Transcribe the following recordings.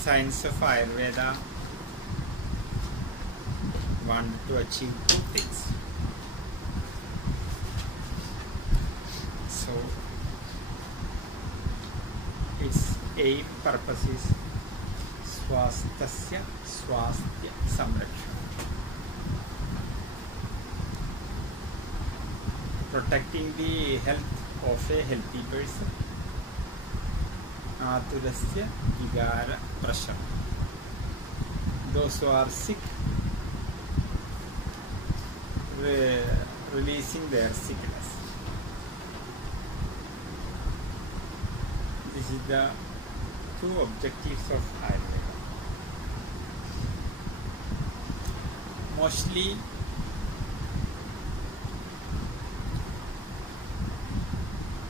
science of Ayurveda wanted to achieve two things. So its aim purpose is swasthya samrakshana, protecting the health of a healthy person. Aturasya vigara prasham, those who are sick, releasing their sickness. This is the two objectives of Ayurveda. Mostly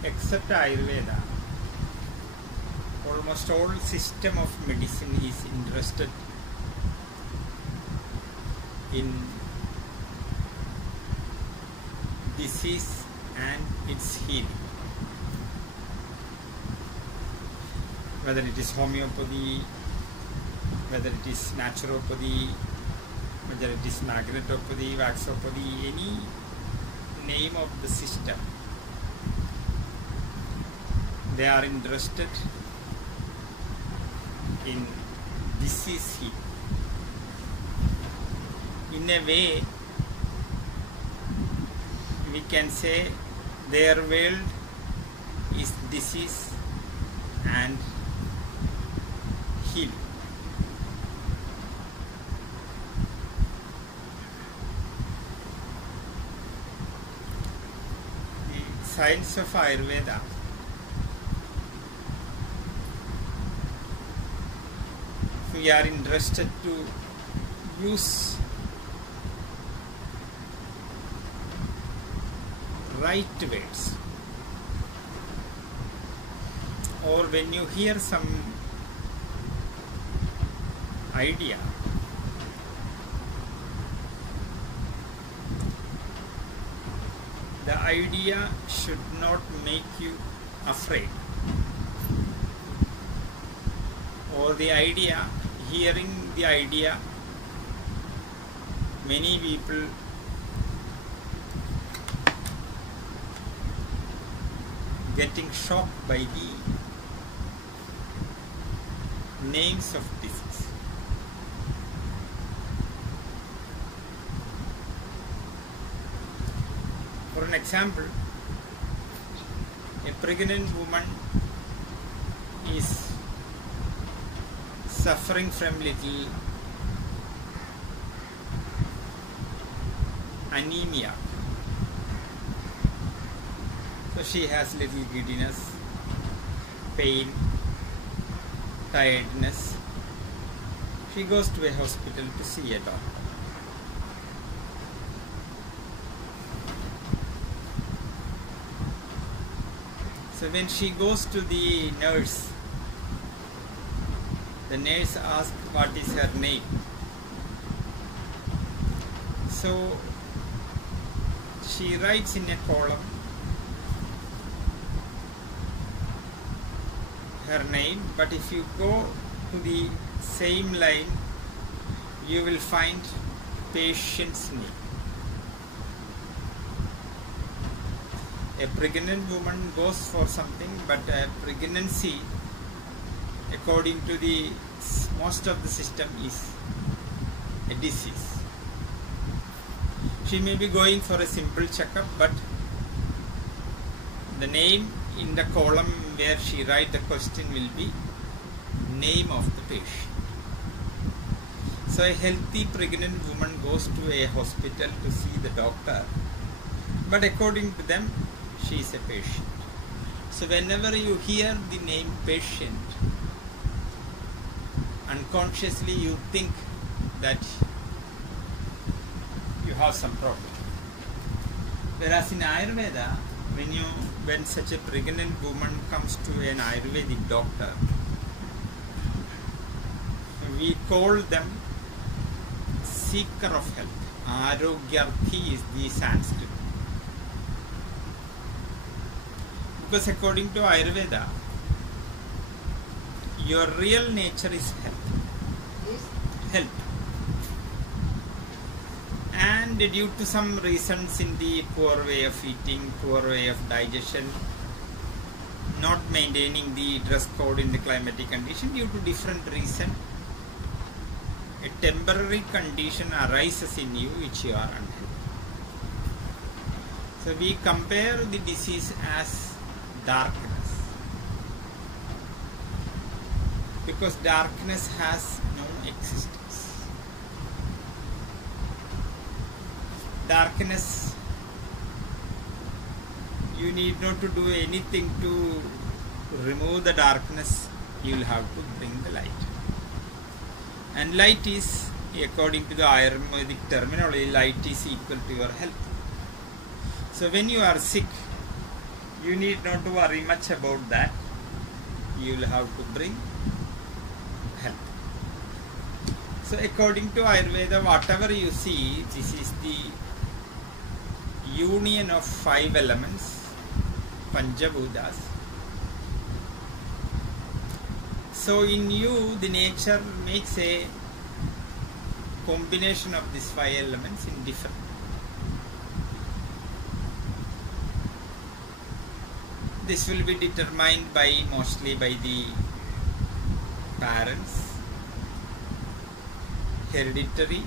except Ayurveda, almost all system of medicine is interested in disease and its healing. Whether it is homeopathy, whether it is naturopathy, whether it is magnetopathy, waxopathy, any name of the system, they are interested in disease healing. In a way, we can say their world is disease and healing. The science of Ayurveda we are interested to use right words, or when you hear some idea, the idea should not make you afraid, or the idea, hearing the idea, many people getting shocked by the names of disease. For an example, a pregnant woman is suffering from little anemia. So she has little giddiness, pain, tiredness. She goes to a hospital to see a doctor. So when she goes to the nurse asks what is her name. So she writes in a column her name, but if you go to the same line, you will find patient's name. A pregnant woman goes for something, but a pregnancy, according to the most of the system, is a disease. She may be going for a simple checkup, but the name in the column where she writes the question will be name of the patient. So a healthy pregnant woman goes to a hospital to see the doctor, but according to them, she is a patient. So whenever you hear the name patient, unconsciously you think that you have some problem. Whereas in Ayurveda, when such a pregnant woman comes to an Ayurvedic doctor, we call them seeker of health. Arogyarthi is the Sanskrit. Because according to Ayurveda, Your real nature is health. Health. And due to some reasons in the poor way of eating, poor way of digestion, not maintaining the dress code in the climatic condition, due to different reason, a temporary condition arises in you which you are unhealthy. So we compare the disease as darkness, because darkness has no existence. Darkness, you need not to do anything to remove the darkness, you will have to bring the light. And light is, according to the Ayurvedic terminology, light is equal to your health. So when you are sick, you need not to worry much about that. You will have to bring health. So according to Ayurveda, whatever you see, this is the union of 5 elements, Panchabhutas. So in you, the nature makes a combination of these 5 elements in different. This will be determined mostly by the parents, hereditary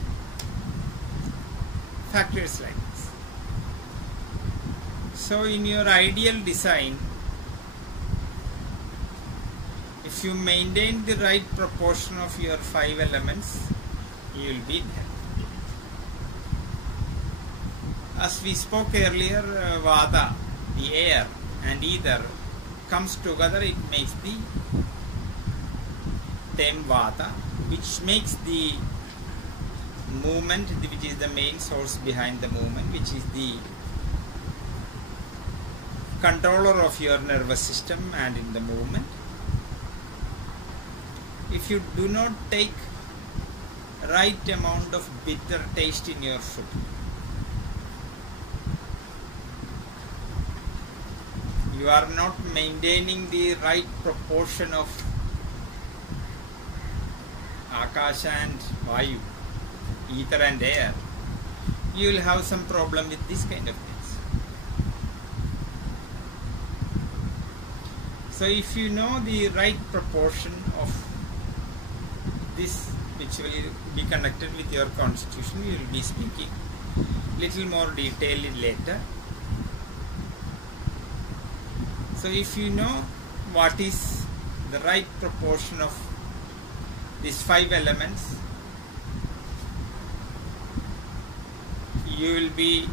factors like this. So in your ideal design, if you maintain the right proportion of your 5 elements, you will be in health. As we spoke earlier, Vata, the air and ether comes together, it makes the term Vata, which makes the movement, which is the main source behind the movement, which is the controller of your nervous system and in the movement. If you do not take right amount of bitter taste in your food, you are not maintaining the right proportion of Akasha and Vayu, ether and air, you will have some problem with this kind of things. So if you know the right proportion of this, which will be connected with your constitution, we will be speaking little more detail later. So if you know what is the right proportion of these 5 elements, you will be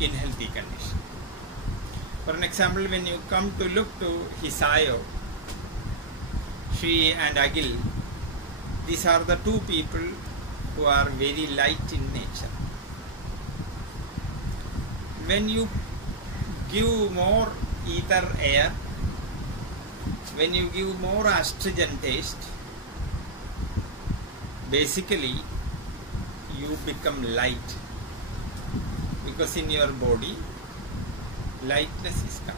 in healthy condition. For an example, when you come to look to Hisayo, Shri and Agil, these are the 2 people who are very light in nature. When you give more ether air, when you give more astringent taste, basically you become light, because in your body lightness is come.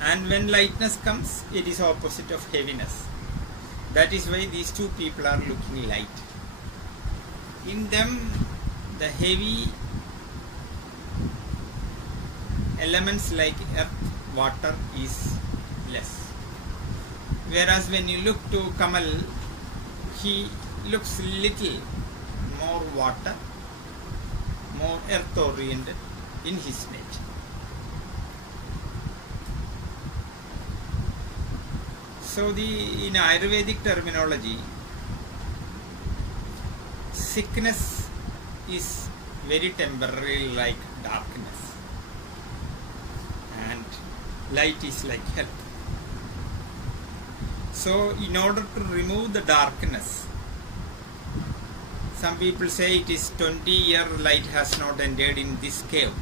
And when lightness comes, it is opposite of heaviness. That is why these 2 people are looking light. In them, the heavy elements like earth, water is less. Whereas when you look to Kamal, he looks little more water, more earth oriented in his nature. So in Ayurvedic terminology, sickness is very temporary like darkness, and light is like health. So in order to remove the darkness, some people say it is 20-year light has not entered in this cave.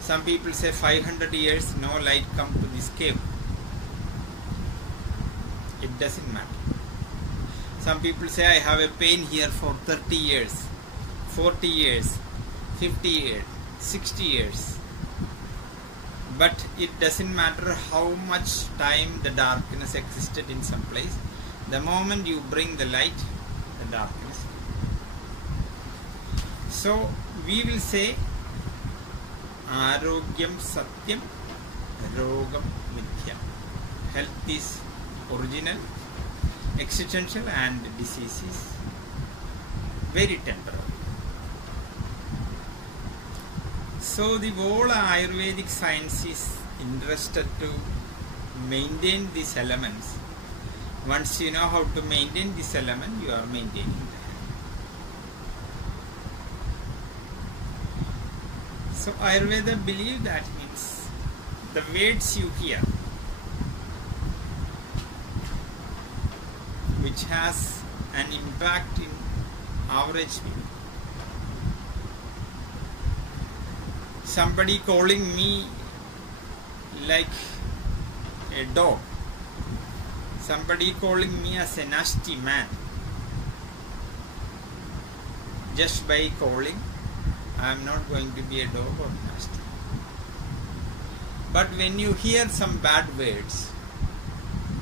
Some people say 500 years no light come to this cave. It doesn't matter. Some people say I have a pain here for 30 years, 40 years, 50 years, 60 years. But it doesn't matter how much time the darkness existed in some place. The moment you bring the light, the darkness. So we will say Arogyam Satyam, Rogam Mithya. Health is original, existential, and disease is very temporary. So the whole Ayurvedic science is interested to maintain these elements. Once you know how to maintain this element, you are maintaining the health. So Ayurveda believe that means the words you hear, which has an impact in average people. Somebody calling me like a dog, somebody calling me as a nasty man, just by calling, I am not going to be a dog or nasty. But when you hear some bad words,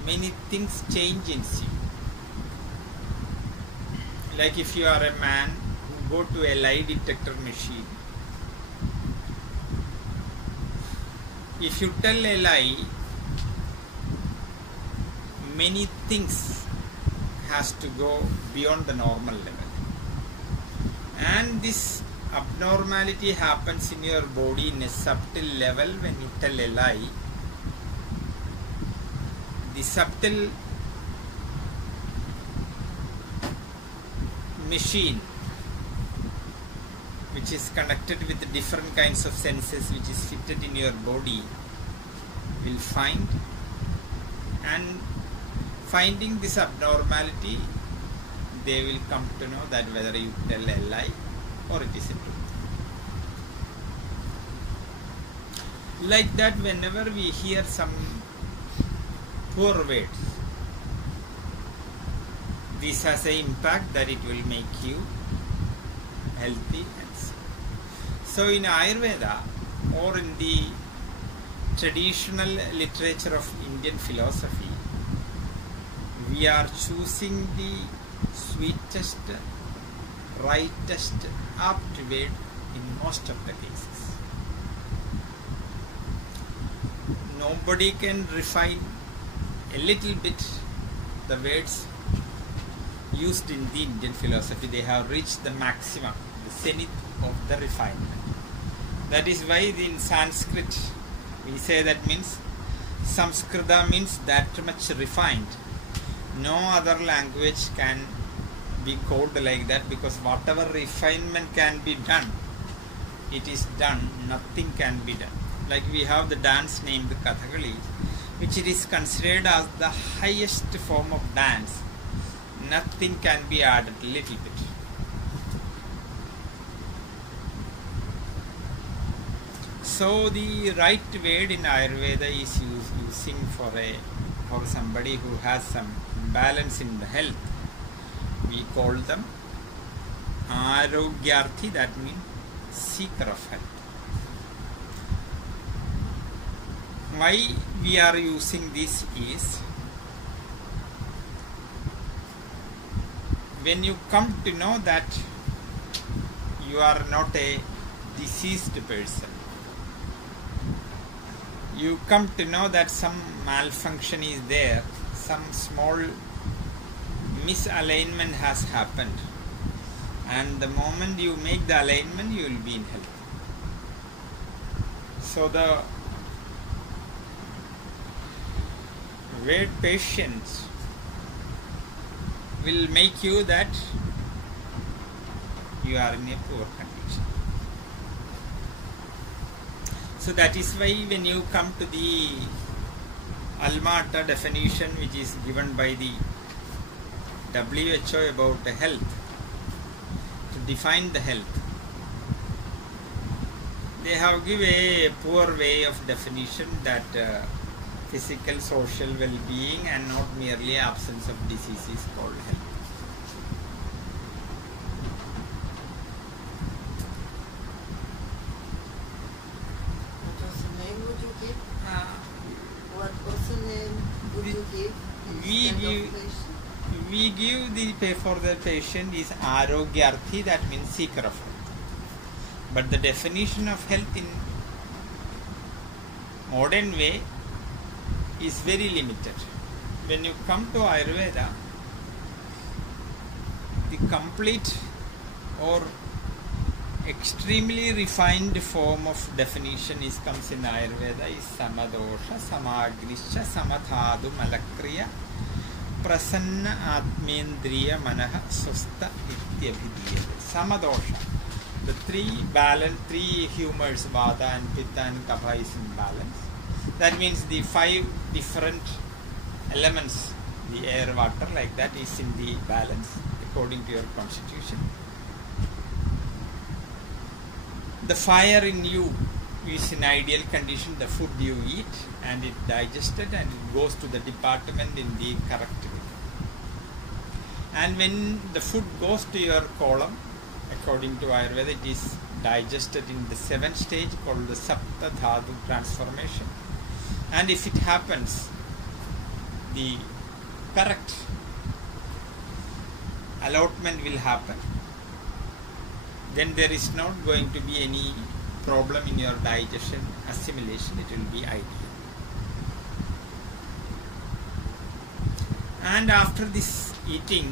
many things change in you. Like if you are a man who go to a lie detector machine, if you tell a lie, many things has to go beyond the normal level. And this abnormality happens in your body in a subtle level when you tell a lie. The subtle machine, which is connected with the different kinds of senses which is fitted in your body, will find, and finding this abnormality, they will come to know that whether you tell a lie or it is a truth. Like that, whenever we hear some poor words, this has an impact that it will make you healthy. So in Ayurveda or in the traditional literature of Indian philosophy, we are choosing the sweetest, rightest, apt word in most of the cases. Nobody can refine a little bit the words used in the Indian philosophy. They have reached the maximum, the zenith of the refinement. That is why in Sanskrit we say that means Samskrita means that much refined. No other language can be called like that, because whatever refinement can be done, it is done. Nothing can be done. Like we have the dance named Kathakali, which it is considered as the highest form of dance. Nothing can be added a little bit. So the right word in Ayurveda is using for somebody who has some imbalance in the health. We call them Arogyarthi, that means seeker of health. Why we are using this is, when you come to know that you are not a diseased person, you come to know that some malfunction is there, some small misalignment has happened, and the moment you make the alignment, you will be in health. So the word patience will make you that you are in a poor condition. So that is why when you come to the Almata definition, which is given by the WHO about the health, to define the health, they have given a poor way of definition that physical, social well-being and not merely absence of disease is called health. What was the name what you gave? we give the pay for the patient is arogyarthi, that means seeker of health. But the definition of health in modern way is very limited. When you come to Ayurveda, the complete or extremely refined form of definition comes in Ayurveda is samadosha, samagnischa, samadhadu, malakriya, prasanna, atmendriya, manaha, swastha, ityabhidiyate. Samadosha. The three humors, vata and pitta and kapha, is in balance. That means the 5 different elements, the air, water, like that, is in the balance according to your constitution. The fire in you is in ideal condition, the food you eat, and it digested and it goes to the department in the correct way. And when the food goes to your colon, according to Ayurveda, it is digested in the 7th stage called the Sapta Dhatu transformation. And if it happens, the correct allotment will happen. Then there is not going to be any problem in your digestion, assimilation, it will be ideal. And after this eating,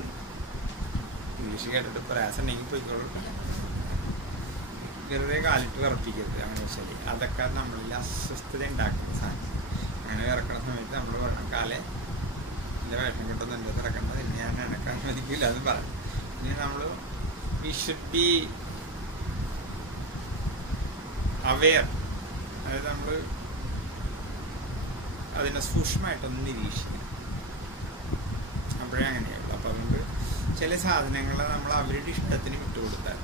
അതൊക്കെ നമ്മളിൽ അസ്വസ്ഥത ഉണ്ടാക്കുന്ന സാധനം. അങ്ങനെ ഇറക്കണ സമയത്ത് നമ്മൾ പറയണം, കാലെ എൻ്റെ വേഷം കിട്ടുന്നുണ്ട്, ഇറക്കേണ്ടത് എന്നെ ഞാൻ ഇണക്കാൻ അനുവദിക്കില്ല എന്ന് പറയും. ഇനി നമ്മൾ വി ഷുഡ് ബി അവെയർ, അതായത് നമ്മൾ അതിനെ സൂക്ഷ്മമായിട്ടൊന്ന് നിരീക്ഷിക്കണം. അപ്പോഴേ അങ്ങനെയുള്ളൂ. അപ്പം അതുകൊണ്ട് ചില സാധനങ്ങൾ നമ്മൾ അവരുടെ ഇഷ്ടത്തിന് വിട്ടുകൊടുത്താൽ,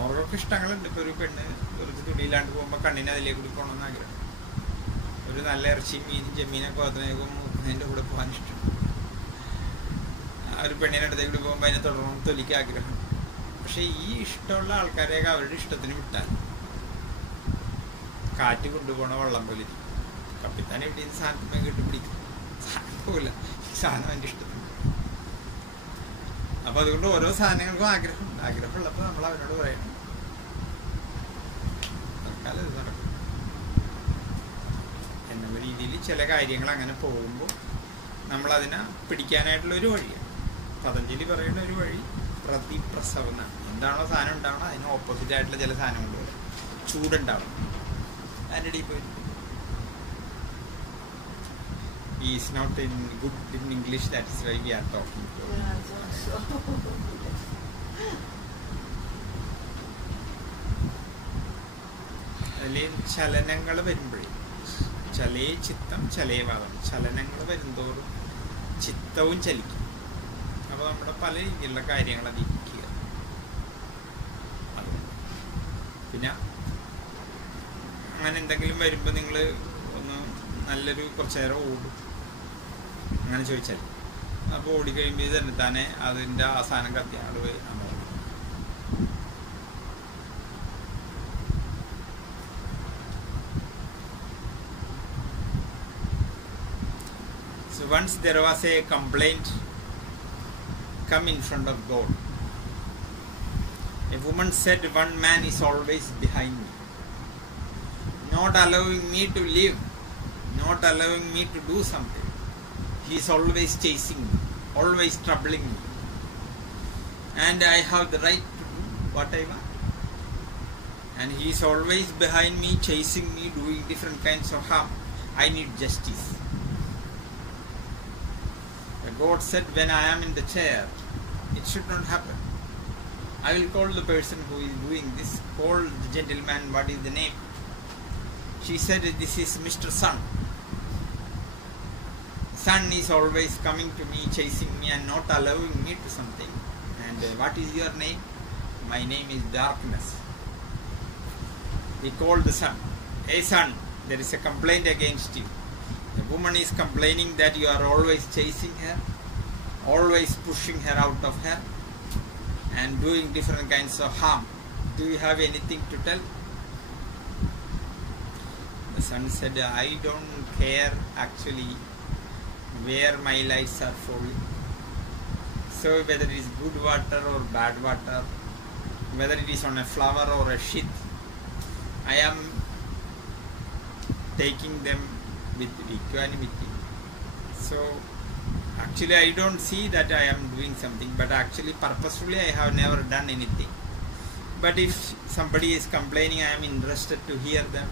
അവർക്കൊക്കെ ഇഷ്ടങ്ങളുണ്ട്. ഇപ്പോൾ ഒരു പെണ്ണ് കുറച്ച് തുണിയിലാണ്ട് പോകുമ്പോൾ കണ്ണിന് അതിലേക്ക് കൂടി പോകണമെന്ന് ആഗ്രഹം. ഒരു നല്ല ഇറച്ചിയും മീനും ചെമ്മീനൊക്കെ അതിൻ്റെ കൂടെ പോകാൻ ഇഷ്ടം. ഒരു പെണ്ണിൻ്റെ അടുത്തേക്ക് കൂടി പോകുമ്പോൾ അതിനെ തുടരണം തൊലിക്ക് ആഗ്രഹം. പക്ഷെ ഈ ഇഷ്ടമുള്ള ആൾക്കാരെയൊക്കെ അവരുടെ ഇഷ്ടത്തിന് വിട്ടാൽ കാറ്റ് കൊണ്ടുപോകണ വള്ളം പോലെ ഇരിക്കും. കപ്പിത്താൻ എവിടെയും സാധനത്തിനെ കിട്ടി പിടിക്കും, സാധനം പോകില്ല, സാധനം എൻ്റെ ഇഷ്ടത്തിന്. അപ്പം അതുകൊണ്ട് ഓരോ സാധനങ്ങൾക്കും ആഗ്രഹമുള്ളപ്പോൾ നമ്മൾ അവരോട് പറയണം, തൽക്കാലം ഇത് നടക്കും എന്നുള്ള രീതിയിൽ ചില കാര്യങ്ങൾ അങ്ങനെ പോകുമ്പോൾ നമ്മളതിനെ പിടിക്കാനായിട്ടുള്ളൊരു വഴിയാണ്. പതഞ്ജലി പറയുന്ന ഒരു വഴി പ്രതിപ്രസവന. എന്താണോ സാധനം ഉണ്ടാവണം അതിന് ഓപ്പോസിറ്റ് ആയിട്ടുള്ള ചില സാധനങ്ങൾ വരും. ചൂടുണ്ടാവണം, അതിൻ്റെ ഇടയിൽ പോയി. He is not good in English, that is why we are talking to him. അതിൽ ചലനങ്ങൾ വരുമ്പോഴേ, ചലേ ചിത്തം ചലേ വാദം, ചലനങ്ങൾ വരുന്തോറും ചിത്തവും ചലിക്കും. അപ്പോൾ നമ്മുടെ പല രീതിയിലുള്ള കാര്യങ്ങൾ അതിരിക്കുക. പിന്നെ അങ്ങനെ എന്തെങ്കിലും വരുമ്പോൾ നിങ്ങൾ ഒന്ന് നല്ലൊരു കുറച്ച് നേരം ഓടും, അങ്ങനെ ചോദിച്ചാൽ. അപ്പോൾ ഓടിക്കഴിയുമ്പോൾ ഇത് തന്നെ താനെ അതിൻ്റെ അവസാനം കത്തിയാൾ പോയി നമ്മൾ. So once there was a complaint come in front of God. A woman said, one man is always behind me, not allowing me to live, not allowing me to do something. He is always chasing me, always troubling me, and I have the right to do what I want. And he is always behind me, chasing me, doing different kinds of harm. I need justice. The God said, when I am in the chair, it should not happen. I will call the person who is doing this, call the gentleman, what is the name? She said, this is Mr. Sun. Sun is always coming to me, chasing me and not allowing me to something. And what is your name? My name is Darkness. He called the Sun. Hey Sun, there is a complaint against you. The woman is complaining that you are always chasing her, always pushing her out of her and doing different kinds of harm. Do you have anything to tell? The Sun said, I don't care actually where my lights are falling. So whether it is good water or bad water, whether it is on a flower or a sheath, I am taking them with equanimity. So actually I don't see that I am doing something, but actually purposefully I have never done anything. But if somebody is complaining, I am interested to hear them.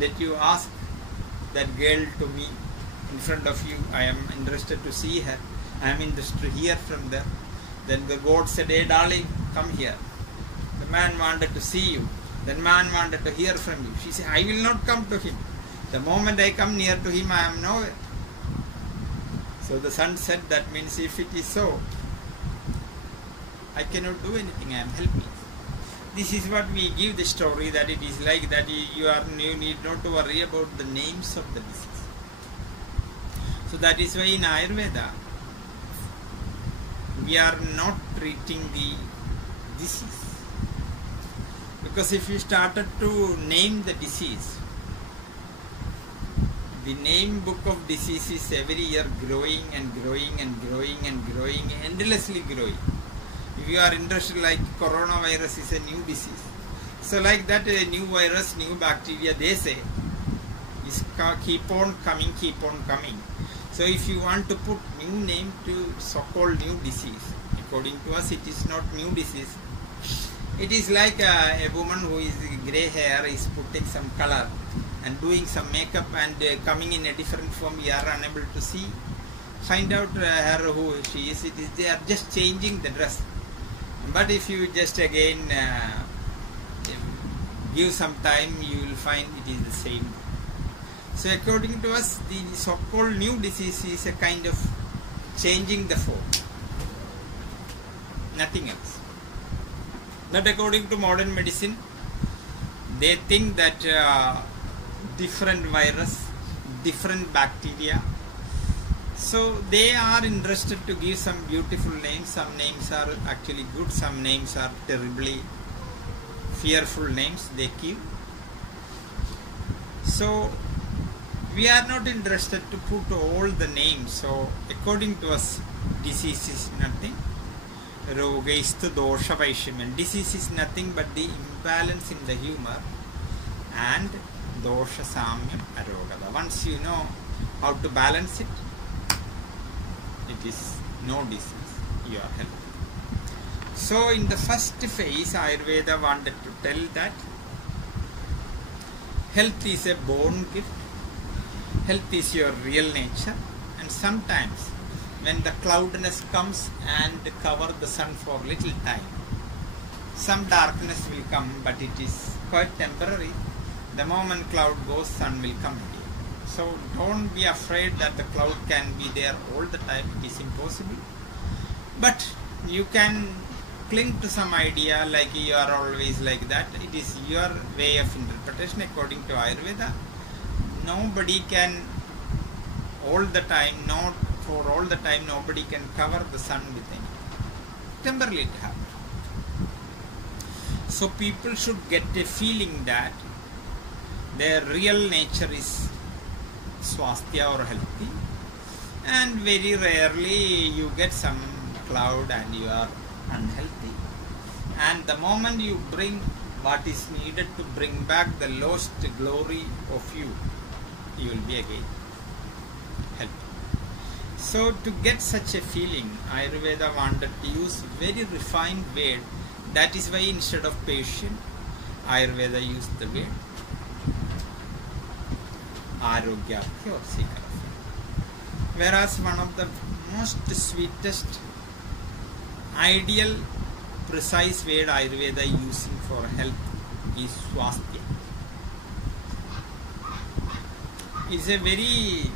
Let you ask that girl to me in front of you. I am interested to see her. I am interested to hear from them. Then the God said, "Hey darling, come here." The man wanted to see you. The man wanted to hear from you. She said, "I will not come to him. The moment I come near to him, I am nowhere." So the son said, that means if it is so, I cannot do anything, I am helpless. This is what we give the story, that it is like that you need not to worry about the names of the disease. So that is why in Ayurveda, we are not treating the disease. Because if you started to name the disease, the name book of disease is every year growing and growing and growing and growing, endlessly growing. If you are interested, like coronavirus is a new disease. So like that, a new virus, new bacteria, they say, is keep on coming, keep on coming. So if you want to put new name to so-called new disease, according to us it is not new disease. It is like a woman who is grey hair is putting some color and doing some makeup and coming in a different form. We are unable to see, find out her who she is. They are just changing the dress. But if you just again give some time, you will find it is the same. So according to us, the so-called new disease is a kind of changing the form, nothing else. But according to modern medicine, they think that different virus, different bacteria. So they are interested to give some beautiful names. Some names are actually good, some names are terribly fearful names they give. So we are not interested to put all the names. So according to us, disease is nothing. Rogaistu dosha vaishimyan. Disease is nothing but the imbalance in the humor and dosha samyam arogada. Once you know how to balance it, it is no disease, you are healthy. So in the first phase, Ayurveda wanted to tell that health is a born gift, health is your real nature, and sometimes when the cloudiness comes and cover the sun for little time, some darkness will come, but it is quite temporary. The moment cloud goes, sun will come again. So don't be afraid that the cloud can be there all the time. It is impossible. But you can cling to some idea like you are always like that. It is your way of interpretation. According to Ayurveda, nobody can all the time, not for all the time, nobody can cover the sun with anything. Temporarily it happens. So people should get a feeling that their real nature is swasthya or healthy, and very rarely you get some cloud and you are unhealthy. And the moment you bring what is needed to bring back the lost glory of you, you will be again healthy. So to get such a feeling, Ayurveda wanted to use very refined word. That is why instead of patient, Ayurveda used the word Arogyarthi or seeker of health. Whereas one of the most sweetest, ideal, precise word Ayurveda using for health is swasthya. It's a very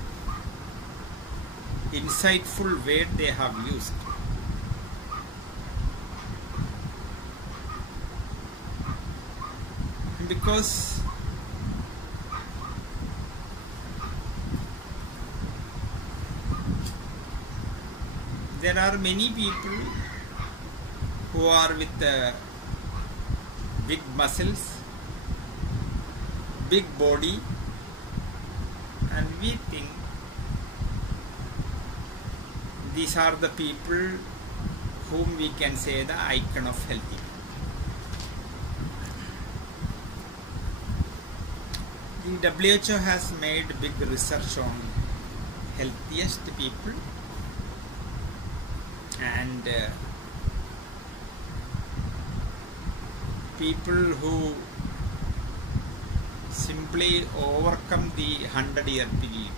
insightful word they have used. Because there are many people who are with big muscles, big body, and we think these are the people whom we can say the icon of healthy. The WHO has made big research on healthiest people, and people who simply overcome the 100-year period.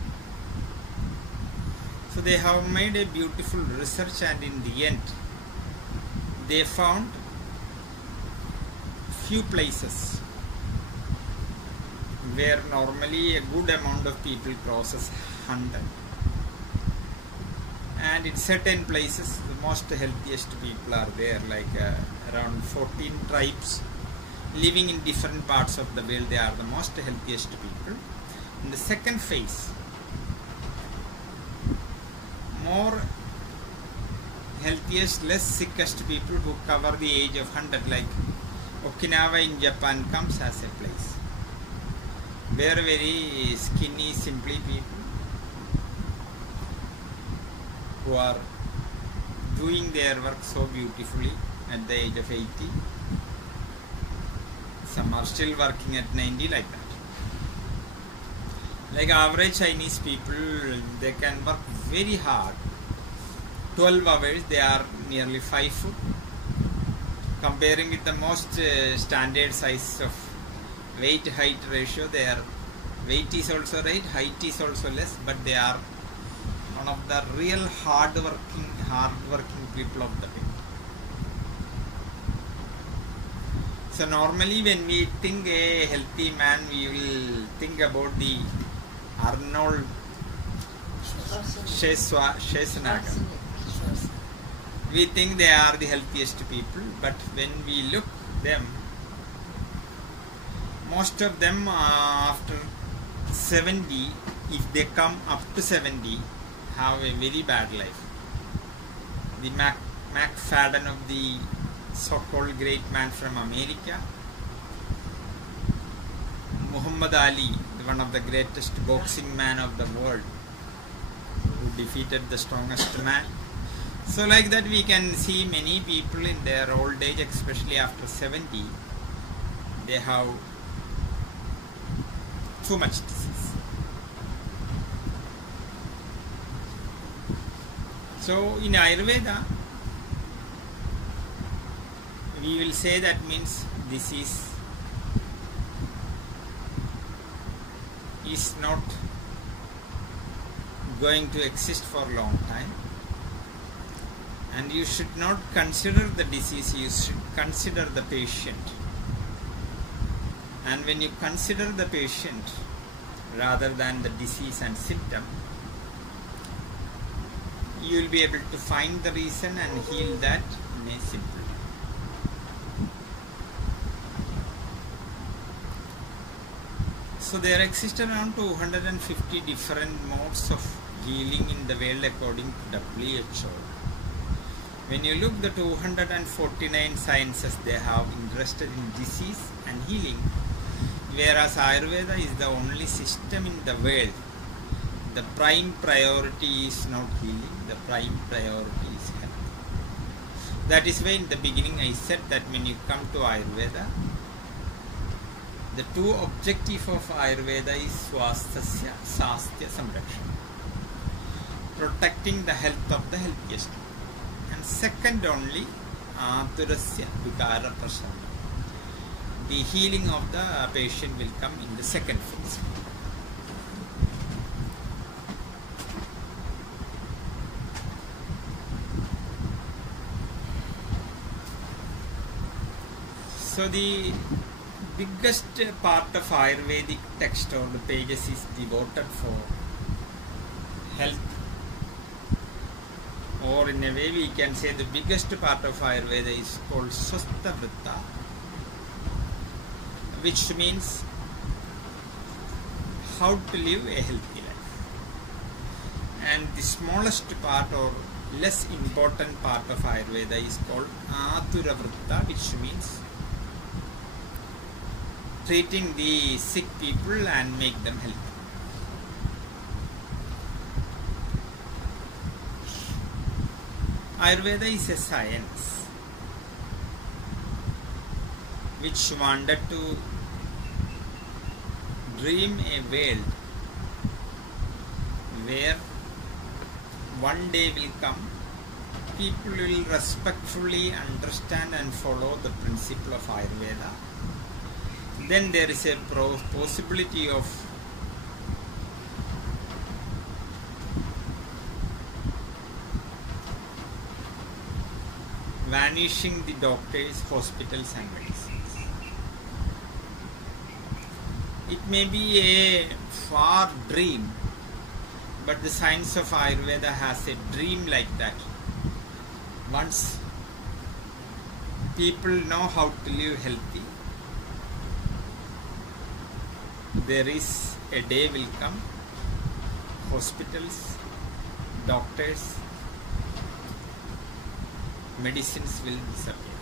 So they have made a beautiful research, and in the end they found few places where normally a good amount of people crosses 100, and in certain places the most healthiest people are there, like around 14 tribes living in different parts of the world. They are the most healthiest people. In the second phase, more healthiest, less sickest people who cover the age of 100, like Okinawa in Japan comes as a place where very skinny, simply people who are doing their work so beautifully at the age of 80. Some are still working at 90, like that. Like average Chinese people, they can work very hard. 12 hours, they are nearly 5 foot. Comparing with the most standard size of weight-height ratio, their weight is also right, height is also less, but they are one of the real hard-working people of the day. So normally when we think a healthy man, we will think about the Arnold Schwarzenegger. We think they are the healthiest people, but when we look them, most of them after 70, if they come up to 70, have a very bad life. The McFadden of the so-called great man from America, Muhammad Ali, one of the greatest boxing man of the world, who defeated the strongest man. So like that we can see many people in their old age, especially after 70, they have too much disease. So in Ayurveda, we will say that means disease is not going to exist for a long time, and you should not consider the disease, you should consider the patient. And when you consider the patient rather than the disease and symptom, you will be able to find the reason and heal that in a simple way. So there exist around 250 different modes of healing in the world according to WHO. When you look the 249 sciences, they have interested in disease and healing, whereas Ayurveda is the only system in the world. The prime priority is not healing, the prime priority is health. That is why in the beginning I said that when you come to Ayurveda, the two objectives of Ayurveda is Swasthasya Sastya Samrakshana, protecting the health of the healthiest. And second only, Aturasya Vikara Prasana. The healing of the patient will come in the second phase. So the biggest part of Ayurvedic text or the pages is devoted for health, or in a way we can say the biggest part of Ayurveda is called Swastha Vritta, which means how to live a healthy life. And the smallest part or less important part of Ayurveda is called Atura Vritta, which means treating the sick people and make them healthy. Ayurveda is a science which wanted to dream a world where one day will come, people will respectfully understand and follow the principle of Ayurveda. Then there is a possibility of vanishing the doctors, hospitals and medicines. It may be a far dream, but the science of Ayurveda has a dream like that. Once people know how to live healthy, there is a day will come, hospitals, doctors, medicines will disappear.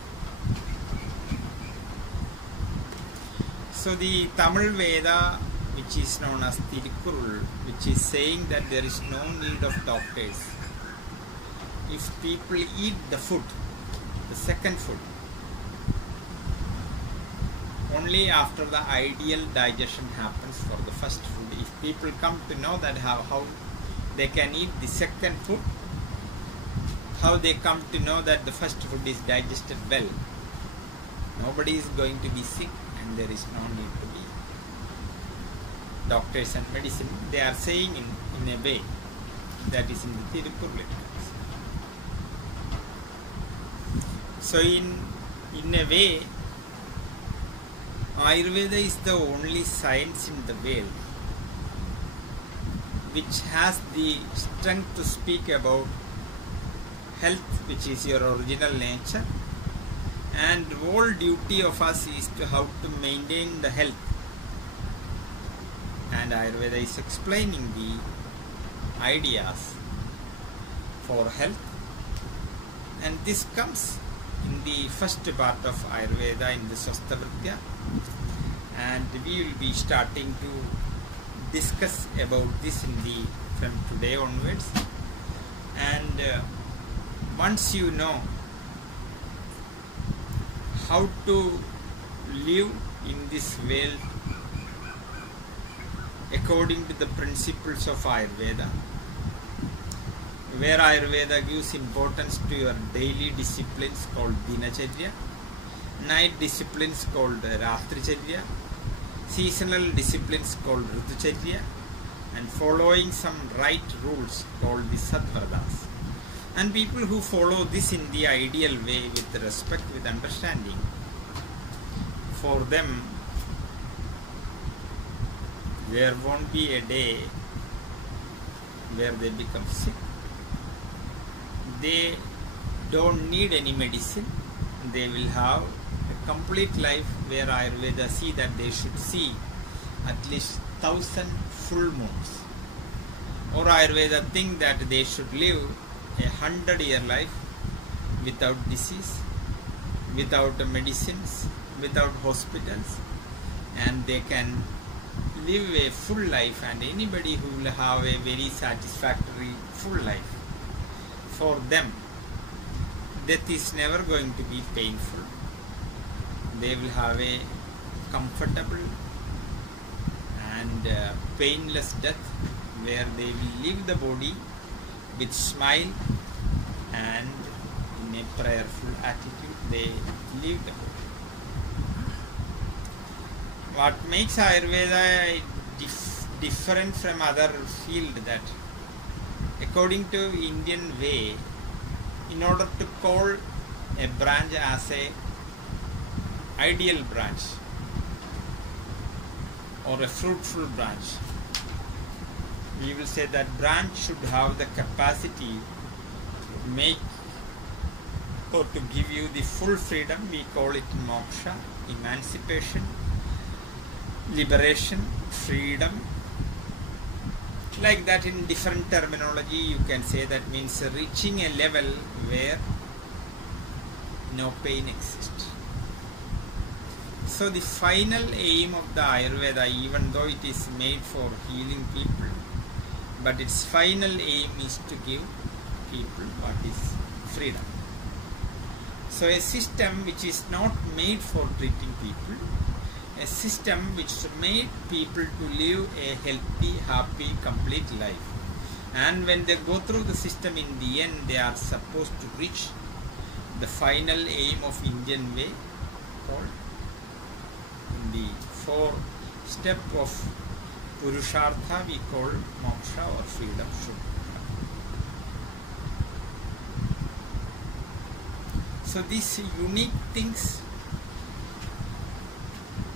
So the Tamil Veda, which is known as Tirukkurul, which is saying that there is no need of doctors. If people eat the food, the second food, only after the ideal digestion happens for the first food. If people come to know that how they can eat the second food, how they come to know that the first food is digested well, nobody is going to be sick and there is no need to be doctors and medicine. They are saying in a way that is in the Tirukkurul. So in a way, Ayurveda is the only science in the world which has the strength to speak about health, which is your original nature, and whole duty of us is to how to maintain the health. And Ayurveda is explaining the ideas for health, and this comes in the first part of Ayurveda in the Swasthavritya, and we will be starting to discuss about this from today onwards. And once you know how to live in this world according to the principles of Ayurveda, where Ayurveda gives importance to your daily disciplines called Dinacharya, night disciplines called Ratricharya, seasonal disciplines called Ritucharya, and following some right rules called the Sadvradas. And people who follow this in the ideal way, with respect, with understanding, for them there won't be a day where they become sick. They don't need any medicine. They will have a complete life where Ayurveda see that they should see at least 1,000 full moons. Or Ayurveda think that they should live a 100-year life without disease, without medicines, without hospitals, and they can live a full life. And anybody who will have a very satisfactory full life, for them death is never going to be painful. They will have a comfortable and painless death, where they will leave the body with smile and in a prayerful attitude they leave the body. What makes Ayurveda different from other field, that according to Indian way, in order to call a branch as a ideal branch or a fruitful branch, we will say that branch should have the capacity to make or to give you the full freedom. We call it moksha, emancipation, liberation, freedom. Like that, in different terminology you can say that means reaching a level where no pain exists. So the final aim of the Ayurveda, even though it is made for healing people, but its final aim is to give people what is freedom. So a system which is not made for treating people, a system which made people to live a healthy, happy, complete life. And when they go through the system, in the end they are supposed to reach the final aim of Indian way, called in the 4 step of Purushartha we call moksha or freedom should come. So these unique things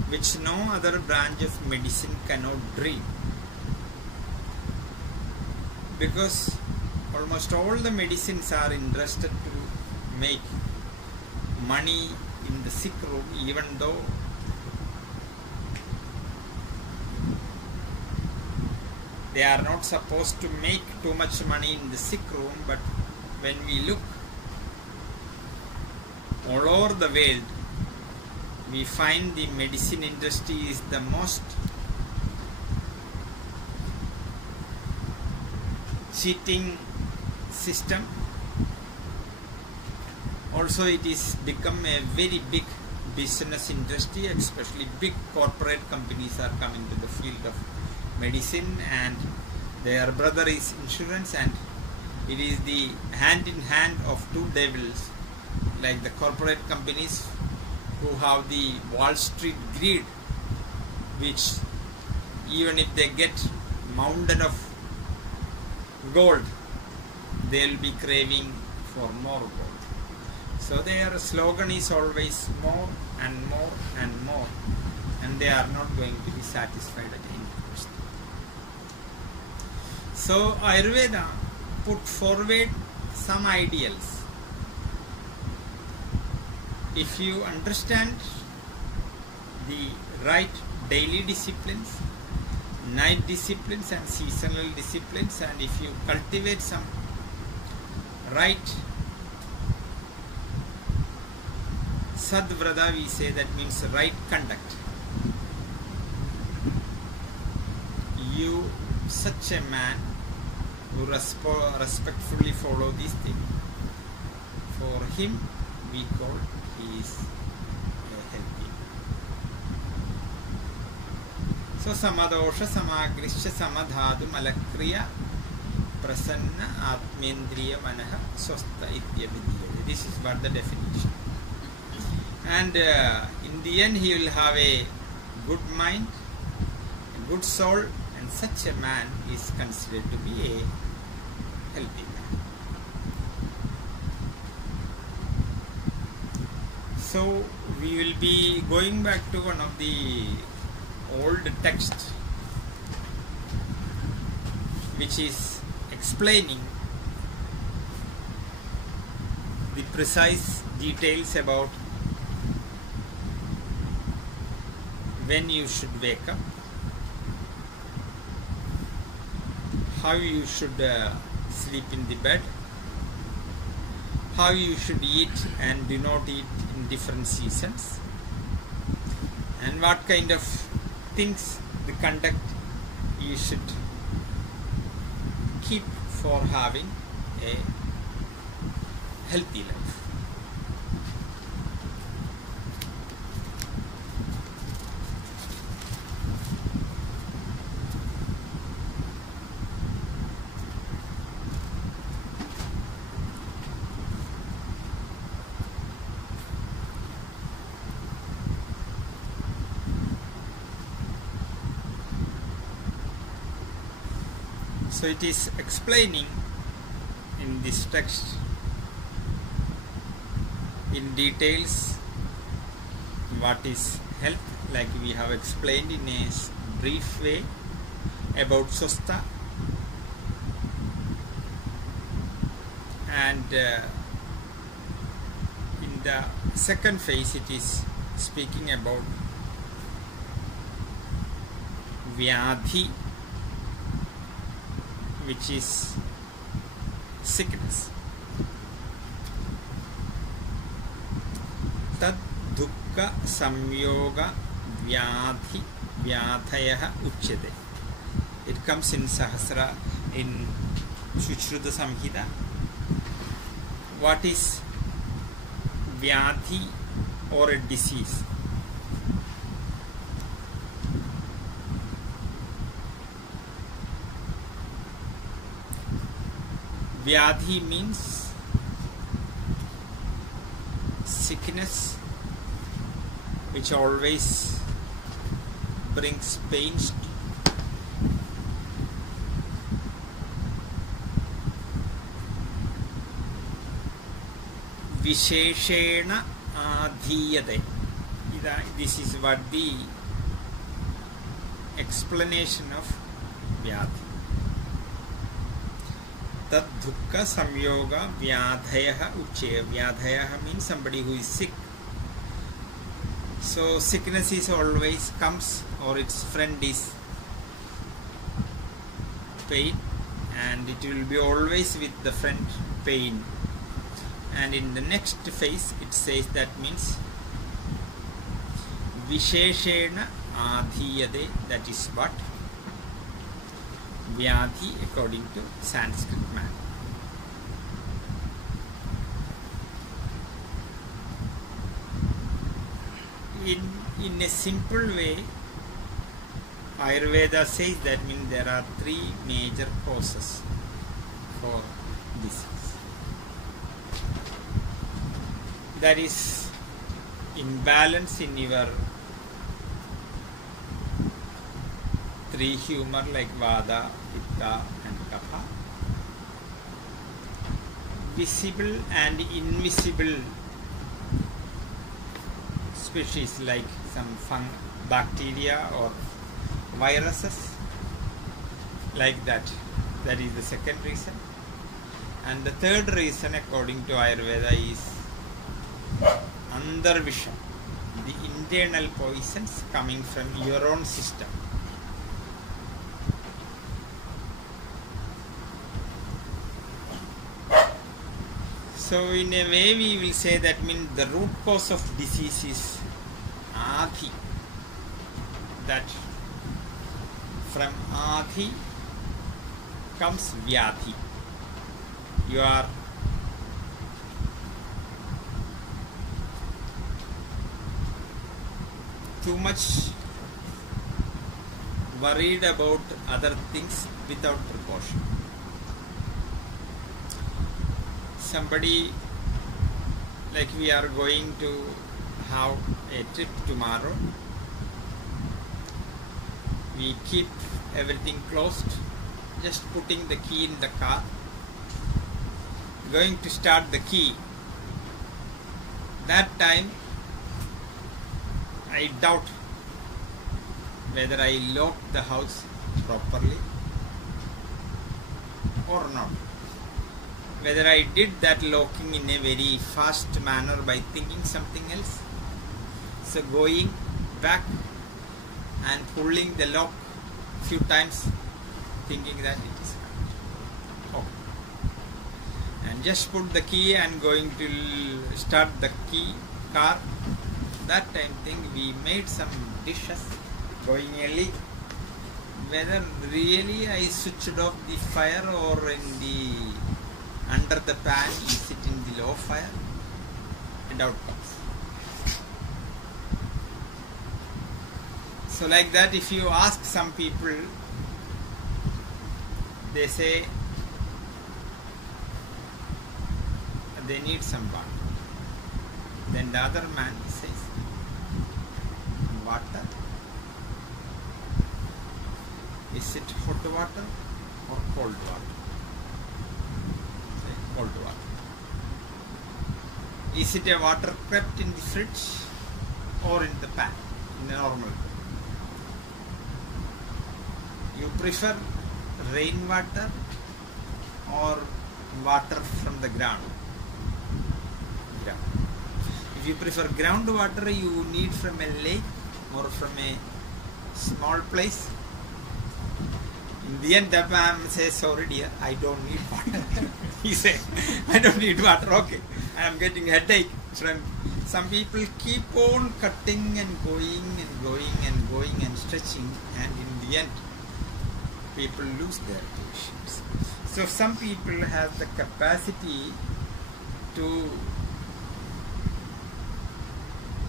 which no other branch of medicine cannot dream, because almost all the medicines are interested to make money in the sick room, even though they are not supposed to make too much money in the sick room. But when we look all over the world, we find the medicine industry is the most cheating system. Also, it is become a very big business industry, especially big corporate companies are coming to the field of medicine, and their brother is insurance, and it is the hand in hand of two devils, like the corporate companies who have the Wall Street greed, which even if they get mountain of gold, they will be craving for more gold. So their slogan is always more and more and more, and they are not going to be satisfied at any cost. So Ayurveda put forward some ideals. If you understand the right daily disciplines, night disciplines and seasonal disciplines, and if you cultivate some right sadvrata, we say, that means right conduct, you, such a man who respectfully follow these things, for him we call he is healthy. So samadosha samagrisha samadhadu malakriya prasanna atmendriya manaha swastha ityavidhyate. This is what the definition. And in the end he will have a good mind, a good soul, and such a man is considered to be a healthy man. So we will be going back to one of the old texts which is explaining the precise details about when you should wake up, how you should sleep in the bed, how you should eat and do not eat in different seasons, and what kind of things, the conduct you should keep for having a healthy life. So it is explaining in this text in details what is health, like we have explained in a brief way about swastha, and in the second phase it is speaking about vyadhi, which is sickness. Tad dukkha samyoga vyadhi vyadhayaha uchyate. It comes in Sahasra, in Shushruta Samhita. what is Vyadhi or a disease? Vyadhi means sickness which always brings pains. Visheshena adhiyate. This is what the explanation of Vyadhi. Tad dukkha samyoga vyadhayaha uche. Vyadhayaha means somebody who is sick. So sickness is always comes, or its friend is pain, and it will be always with the friend pain. And in the next phase it says that means Visheshena adhiyate, that is what Vyadhi according to Sanskrit man. In a simple way, Ayurveda says that means there are three major causes for disease. That is imbalance in your three humor like Vada, Pitta and Kapha. Visible and invisible species like some bacteria or viruses, like that. That is the second reason. And the third reason according to Ayurveda is Andarvisham, the internal poisons coming from your own system. So in a way we will say that means the root cause of disease is Adhi. That from Adhi comes Vyadhi. You are too much worried about other things without proportion. Somebody, like we are going to have a trip tomorrow, we keep everything closed, just putting the key in the car, going to start the key. That time I doubt whether I locked the house properly or not. Whether I did that locking in a very fast manner by thinking something else. So going back and pulling the lock few times, thinking that it is correct. Okay. And just put the key and going to start the car. That time we made some dishes going early. Whether really I switched off the fire or in the under the pan, is it in the low fire? A doubt comes. So like that, if you ask some people, they say they need some water. Then the other man says, water? Is it hot water or cold water? Cold water. Is it a water kept in the fridge or in the pan, in a normal? You prefer rainwater or water from the ground? If you prefer groundwater, you need from a lake or from a small place. In the end, the man says, sorry dear, I don't need water. He says, I don't need water, okay. I am getting headache. Some people keep on cutting and going and going and going and stretching, and in the end, people lose their patience. So some people have the capacity to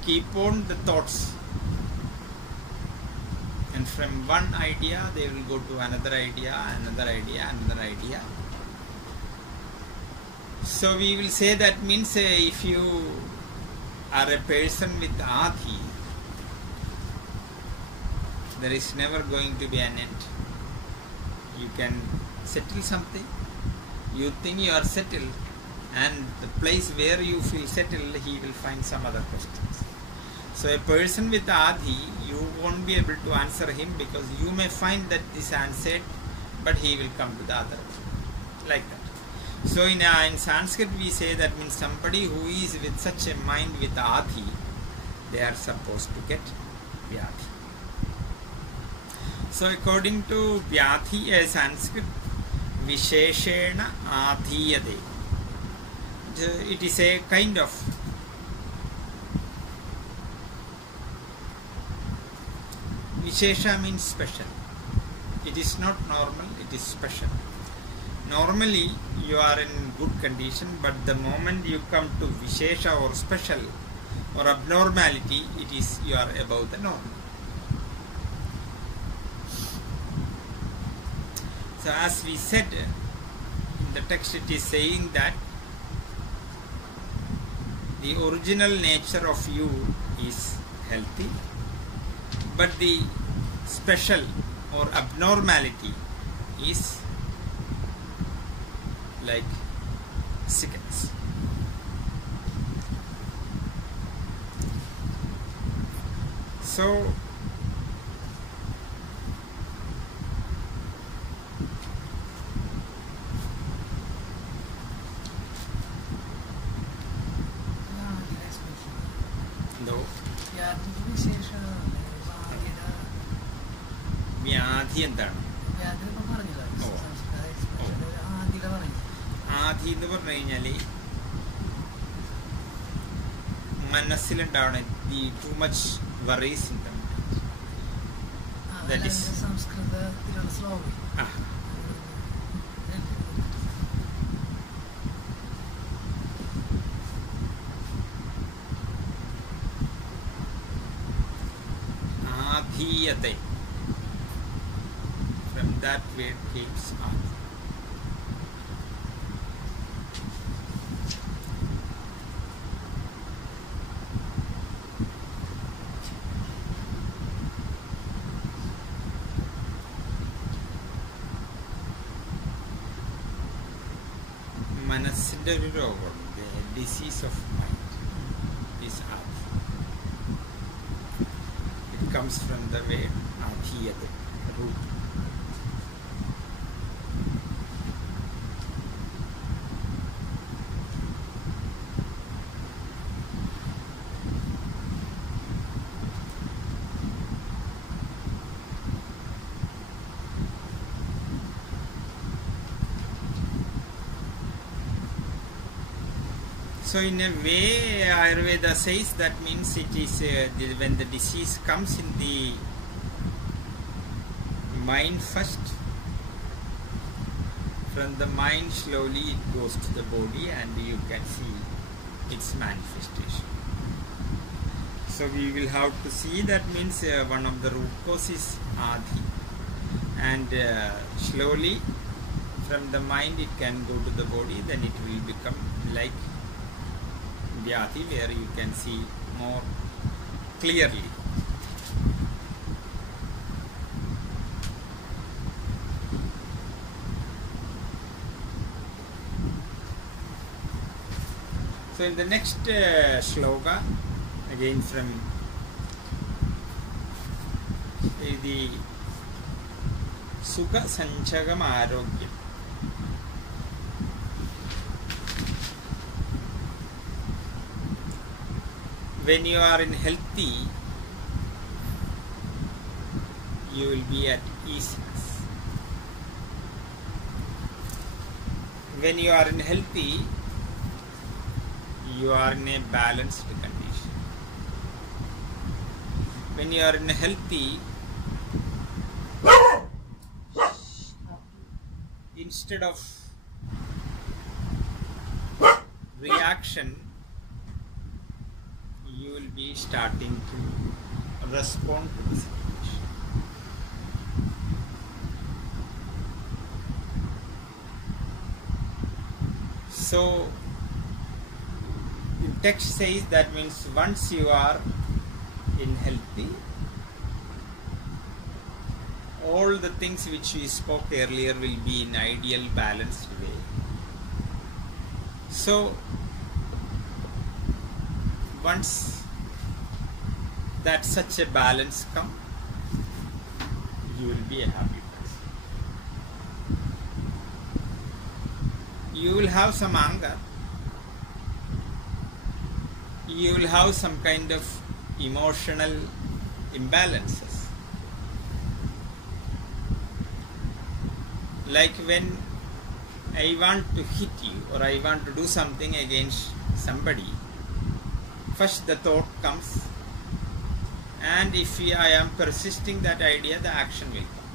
keep on the thoughts, and from one idea they will go to another idea, another idea, another idea. So we will say that means if you are a person with Adi, there is never going to be an end. You can settle something, you think you are settled, and the place where you feel settled, he will find some other questions. So a person with Adi, you won't be able to answer him because you may find that this answered, but he will come to the other, like that. So in Sanskrit we say that means somebody who is with such a mind with Adi, they are supposed to get Vyadhi. So according to Vyadhi, Sanskrit, Visheshena Adhiyade. It is a kind of Vishesha means special. It is not normal, it is special. Normally you are in good condition, but the moment you come to Vishesha or special or abnormality, it is you are above the normal. So as we said in the text, it is saying that the original nature of you is healthy, but the special or abnormality is like sickness. So Vyadhi എന്താണ്? ആദി എന്ന് പറഞ്ഞു കഴിഞ്ഞാൽ മനസ്സിലുണ്ടാവണം ഈ too much worries in the mind. That is സംസ്കൃതത്തിലുള്ള ശ്ലോകം. ആധീയത്തെ. From that word comes Adi. മനസ്സിൻ്റെ ഒരു രോഗം, disease of mind is Adi. It comes from the word Adhiyate, root. So in a way Ayurveda says that means it is when the disease comes in the mind first, from the mind slowly it goes to the body and you can see its manifestation. So we will have to see that means one of the root causes is Adi, and slowly from the mind it can go to the body, then it will become like Vyadhi, where you can see more clearly. So in the next shloka, again from the Sukha Sanchagam Arogyam. When you are in healthy, you will be at easiness. When you are in healthy, you are in a balanced condition. When you are in healthy, instead of reaction, you will be starting to respond to the situation. So, the text says that means once you are in healthy, all the things which we spoke earlier will be in ideal balanced way. So once that such a balance comes, you will be a happy person. You will have some anger, you will have some kind of emotional imbalances. Like when I want to hit you or I want to do something against somebody, first the thought comes, and if I am persisting that idea, the action will come.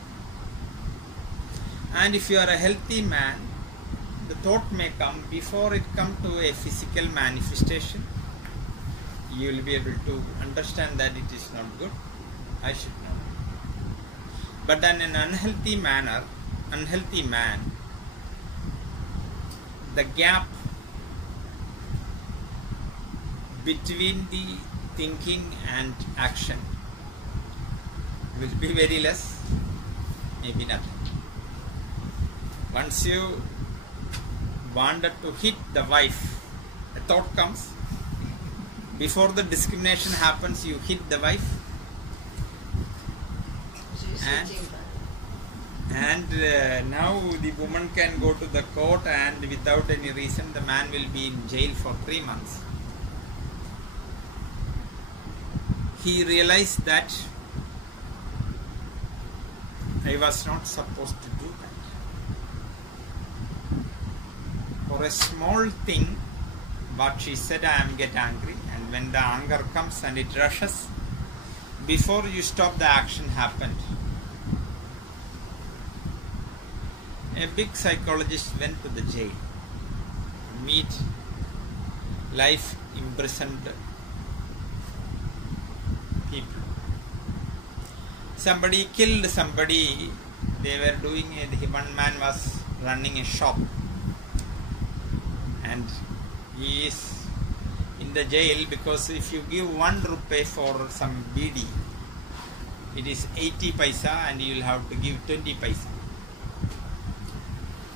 And if you are a healthy man, the thought may come before it comes to a physical manifestation. You will be able to understand that it is not good, I should know. But in an unhealthy man, the gap between the thinking and action will be very less, maybe nothing. Once you wanted to hit the wife, a thought comes. Before the discrimination happens, you hit the wife, and now the woman can go to the court, and without any reason the man will be in jail for 3 months. He realized that I was not supposed to do that. For a small thing, what she said, I am get angry, and when the anger comes and it rushes, before you stop, the action happened. A big psychologist went to the jail to meet life imprisoned people. Somebody killed somebody. They were doing it. One man was running a shop, and he is in the jail because if you give 1 rupee for some BD, it is 80 paisa, and you will have to give 20 paisa.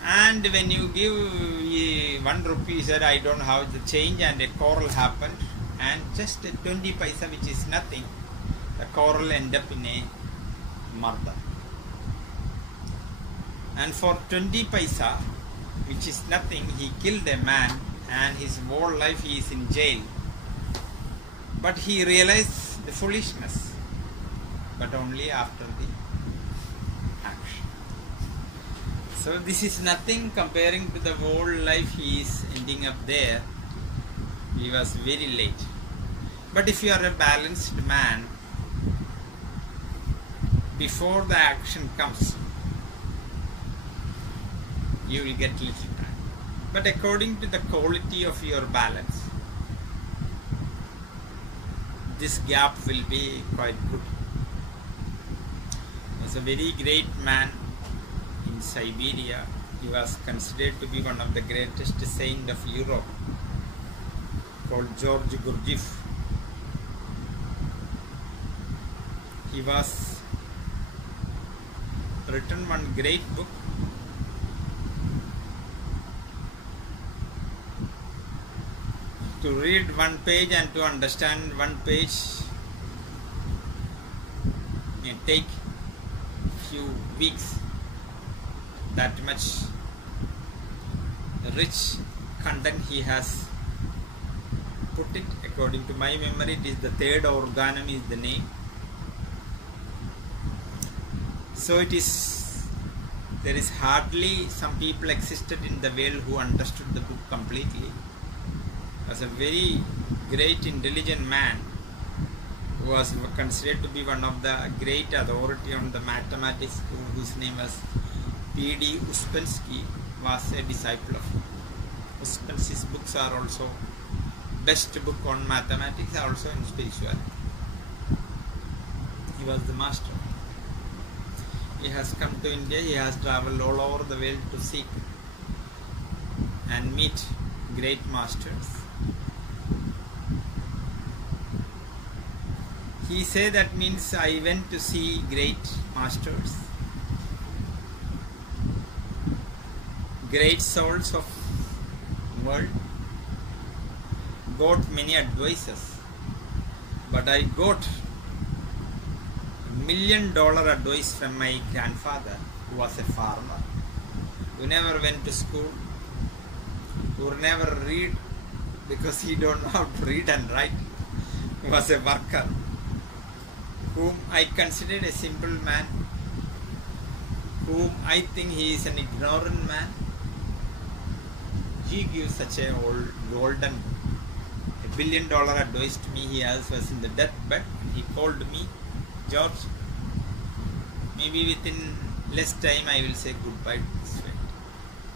And when you give 1 rupee, he said, I don't have the change, and a quarrel happened, and just 20 paisa, which is nothing, the quarrel ended up in a murder. And for 20 paisa, which is nothing, he killed a man, and his whole life he is in jail. But he realized the foolishness, but only after the action. So this is nothing comparing to the whole life he is ending up there. He was very late. But if you are a balanced man, before the action comes, you will get little time. But according to the quality of your balance, this gap will be quite good. There's a very great man in Siberia. He was considered to be one of the greatest saints of Europe, called George Gurdjieff. He was written one great book, to read 1 page and to understand 1 page may take few weeks. That much rich content he has put it. According to my memory, it is the 3rd organum is the name. So it is, there is hardly some people existed in the world who understood the book completely. As a very great intelligent man who was considered to be one of the great authority on the mathematics, whose name was P.D. Uspensky, was a disciple of him. expensive books are also best book on mathematics, also in spirituality. He was the master. He has come to India, he has traveled all over the world to seek and meet great masters. He said that means I went to see great masters, great souls of world, got many advices, but I got $1 million advice from my grandfather, who was a farmer, who never went to school, who never read because he don't know how to read and write, who was a worker, whom I considered a simple man, whom I think he is an ignorant man. He gives such a golden $1 billion advice to me. He was in the deathbed. He called me, George, maybe within less time I will say goodbye to this world.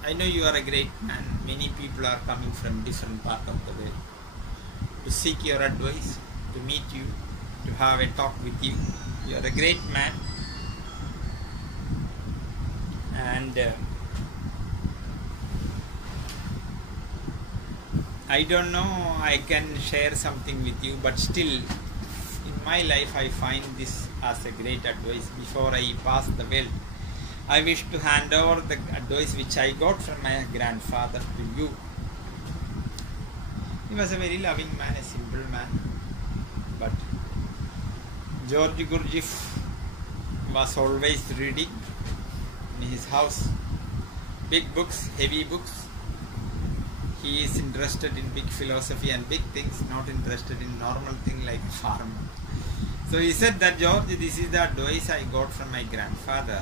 I know you are a great man. Many people are coming from different parts of the world to seek your advice, to meet you, to have a talk with you. You are a great man, and I don't know, I can share something with you, but still in my life I find this as a great advice. Before I pass the world, I wish to hand over the advice which I got from my grandfather to you. He was a very loving man, a simple man, but George Gurdjieff was always reading in his house big books, heavy books. He is interested in big philosophy and big things, not interested in normal thing like farm. So he said that, George, this is the advice I got from my grandfather.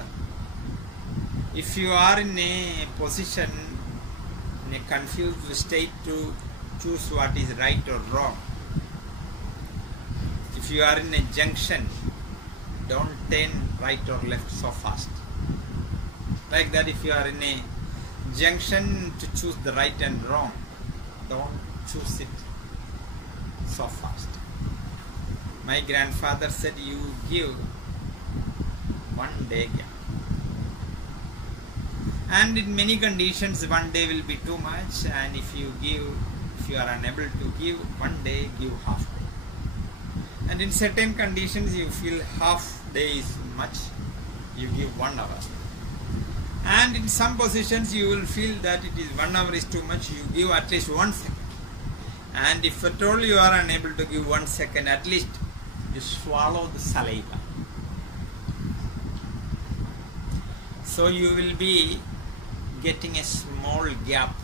If you are in a position, in a confused state to choose what is right or wrong, if you are in a junction, don't turn right or left so fast. Like that, if you are in a junction to choose the right and wrong, don't choose it so fast. My grandfather said, you give 1 day gap. And in many conditions, 1 day will be too much, and if you are unable to give 1 day, give half day. And in certain conditions, you feel half day is much, you give 1 hour. And in some positions you will feel that it is 1 hour is too much, you give at least 1 second. And if at all you are unable to give 1 second, at least you swallow the saliva. So you will be getting a small gap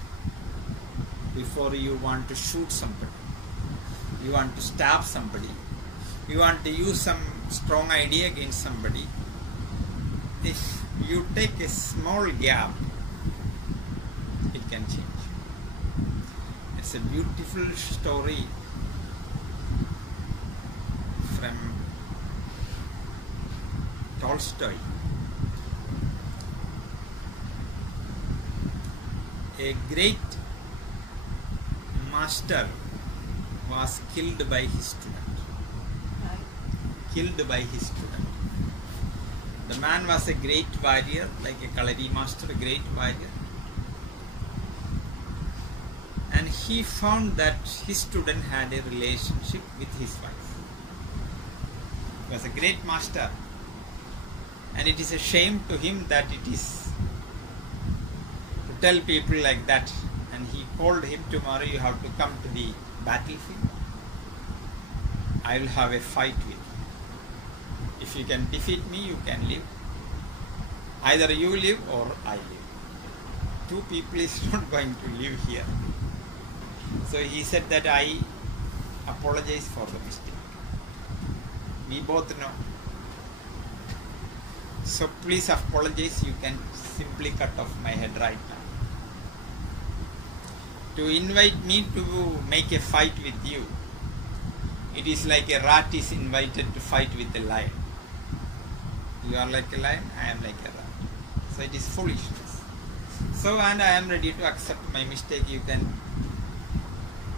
before you want to shoot somebody, you want to stab somebody, you want to use some strong idea against somebody. If you take a small gap, it can change. It's a beautiful story from Tolstoy. A great master was killed by his student. The man was a great warrior, like a Kalari master, a great warrior. And he found that his student had a relationship with his wife. He was a great master. And it is a shame to him that it is to tell people like that. And he called him, tomorrow you have to come to the battlefield. I will have a fight with you. If you can defeat me, you can live. Either you live or I live. 2 people is not going to live here. So he said that I apologize for the mistake. We both know. So please apologize. You can simply cut off my head right now. To invite me to make a fight with you, it is like a rat is invited to fight with a lion. You are like a lion, I am like a rat. So it is foolishness. So, and I am ready to accept my mistake. You can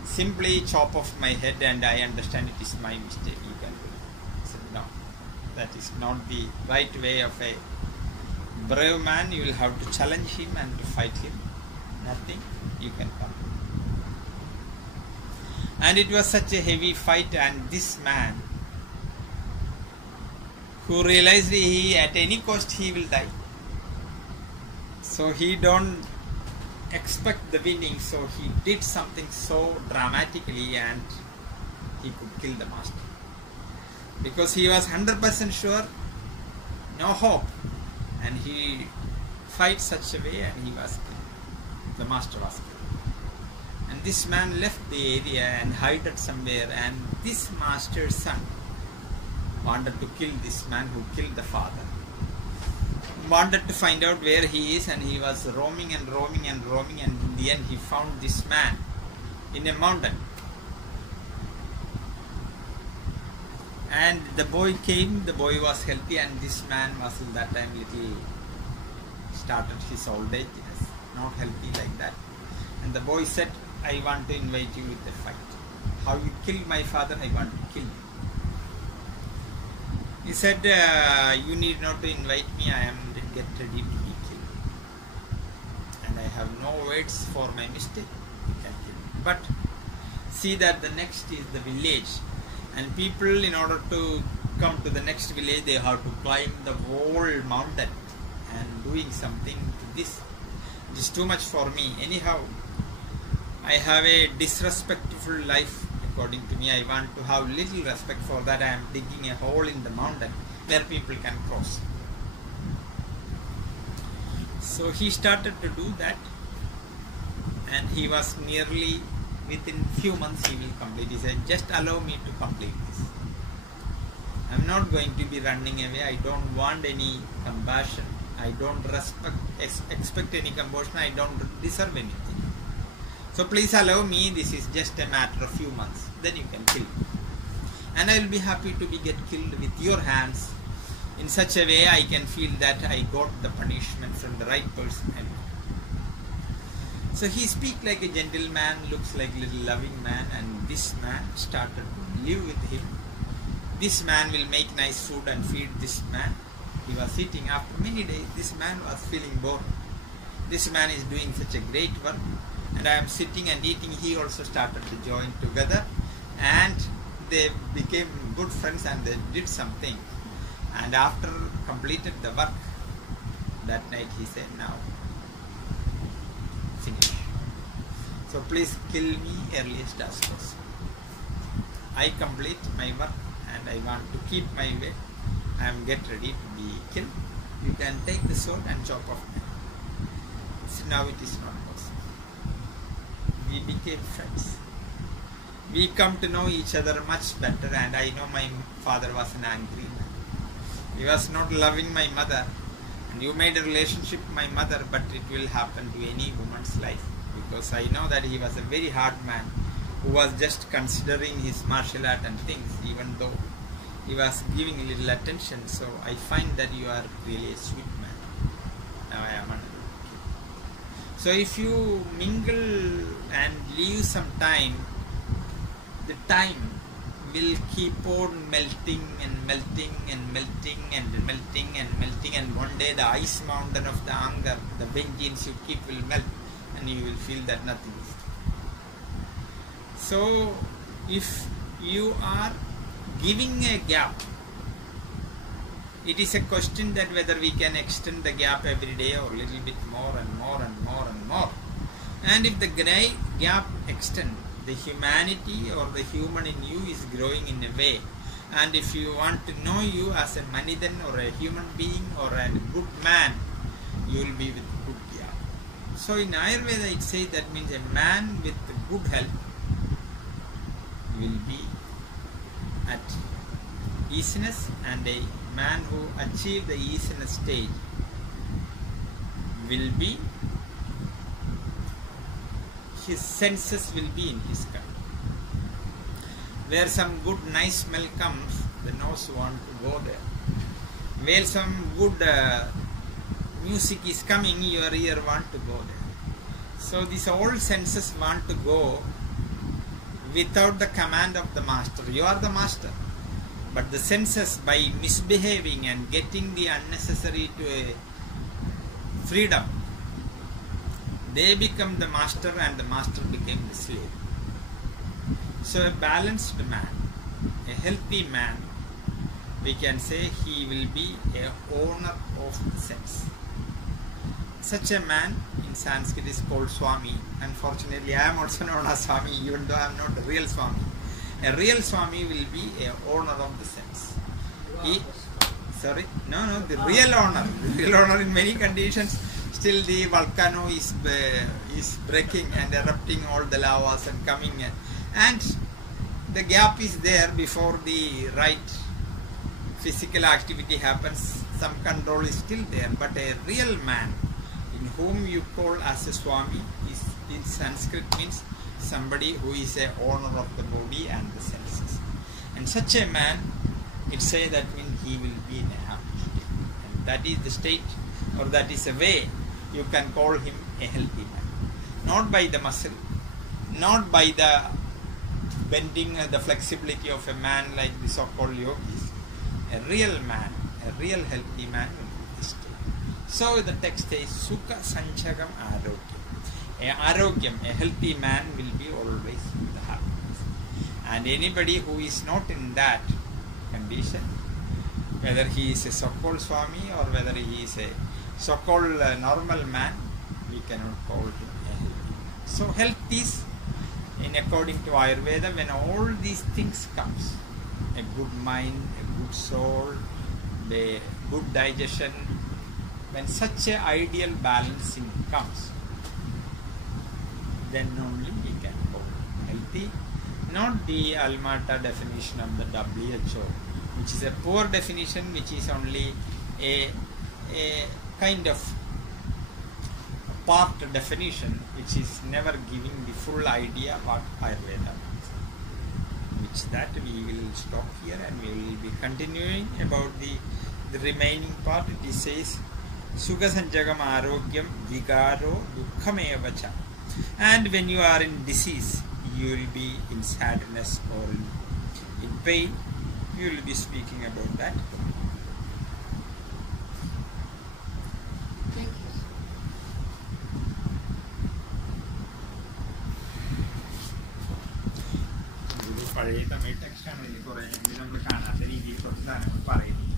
simply chop off my head and I understand it is my mistake. You can do it. I said, no, that is not the right way of a brave man. You will have to challenge him and to fight him. Nothing, you can come. And it was such a heavy fight, and this man who realized he at any cost he will die. So he don't expect the winning, so he did something so dramatically and he could kill the master. Because he was 100% sure, no hope, and he fight such a way and he was killed. The master was killed. And this man left the area and hid somewhere, and this master's son wanted to kill this man who killed the father. Wanted to find out where he is, and he was roaming and roaming and roaming, and in the end he found this man in a mountain. And the boy came, the boy was healthy, and this man was in that time little started his old age, yes, not healthy like that. And the boy said, I want to invite you with a fight. How you killed my father, I want to kill you. He said, you need not to invite me, I am get ready to be killed. And I have no words for my mistake, you can kill me. But see that the next is the village. And people, in order to come to the next village, they have to climb the whole mountain and doing something to this. It is too much for me. Anyhow, I have a disrespectful life according to me. I want to have little respect. For that I am digging a hole in the mountain where people can cross. So he started to do that, and he was nearly within few months he will complete. He said, just allow me to complete this. I am not going to be running away. I don't want any compassion. I don't expect any compassion. I don't deserve anything. So please allow me. This is just a matter of few months. Then you can kill me. And I will be happy to be get killed with your hands. In such a way I can feel that I got the punishment from the right person. So he speaks like a gentleman, looks like a little loving man, and this man started to live with him. This man will make nice food and feed this man. He was eating. After many days, this man was feeling bored. This man is doing such a great work, and I am sitting and eating. He also started to join together, and they became good friends and they did something. And after completed the work, that night he said, now finish. So please kill me earliest as possible. I complete my work and I want to keep my way. I am get ready to be killed. You can take the sword and chop off my head. So now it is not possible. We became friends. We come to know each other much better, and I know my father was an angry man. He was not loving my mother, and you made a relationship with my mother, but it will happen to any woman's life, because I know that he was a very hard man who was just considering his martial art and things, even though he was giving a little attention. So I find that you are really a sweet man. Now I am another. So if you mingle and leave some time, the time will keep on melting and melting and melting and melting and melting, and one day the ice mountain of the anger, the vengeance you keep will melt, and you will feel that nothing is. So if you are giving a gap, it is a question that whether we can extend the gap every day or a little bit more and more and more and more. And if the gap extends, the humanity or the human in you is growing in a way. And if you want to know you as a Manidan or a human being or a good man, you will be with good gap. So in Ayurveda it says that means a man with good health will be at easiness, and a man who achieved the easiness stage will be, his senses will be in his control. Where some good nice smell comes, the nose wants to go there. Where some good music is coming, your ear want to go there. So these all senses want to go without the command of the master. You are the master. But the senses, by misbehaving and getting the unnecessary to a freedom, they become the master and the master became the slave. So a balanced man, a healthy man, we can say he will be a owner of the sense. Such a man in Sanskrit is called Swami. Unfortunately, I am also known as Swami, even though I am not a real Swami. A real Swami will be a owner of the sense. The real owner. The real owner in many conditions. Still the volcano is breaking and erupting, all the lavas and coming, and the gap is there before the right physical activity happens. Some control is still there, but a real man, in whom you call as a Swami, is in Sanskrit means somebody who is a owner of the body and the senses. And such a man, it say that when he will be in a happy state. And that is the state, or that is a way you can call him a healthy man. Not by the muscle, not by the bending, the flexibility of a man like the so-called yogis. A real man, a real healthy man will be this state. So the text says, Sukha Sanchagam Arogyam. A healthy man will be always with the happiness. And anybody who is not in that condition, whether he is a so-called Swami or whether he is a so-called normal man, we cannot call him a healthy man. So health is, in according to Ayurveda, when all these things comes, a good mind, a good soul, a good digestion, when such a ideal balancing comes, then only we can call it healthy. Not the Almata definition of the WHO, which is a poor definition, which is only a kind of part definition, which is never giving the full idea what Ayurveda means. Which that we will stop here and we will be continuing about the remaining part. It says, Sukha Sanchagam Arogyam Vigaro Dukhamevacha. And when you are in disease, you will be in sadness or in pain. You will be speaking about that. Thank you. പഴയ തമിഴ് ടെക്സ്റ്റാണ് ഇതിൽ കുറേ നമ്മൾ കാണാത്ത രീതിയിൽ കുറച്ച് സാധനങ്ങൾ പറയുന്നത്.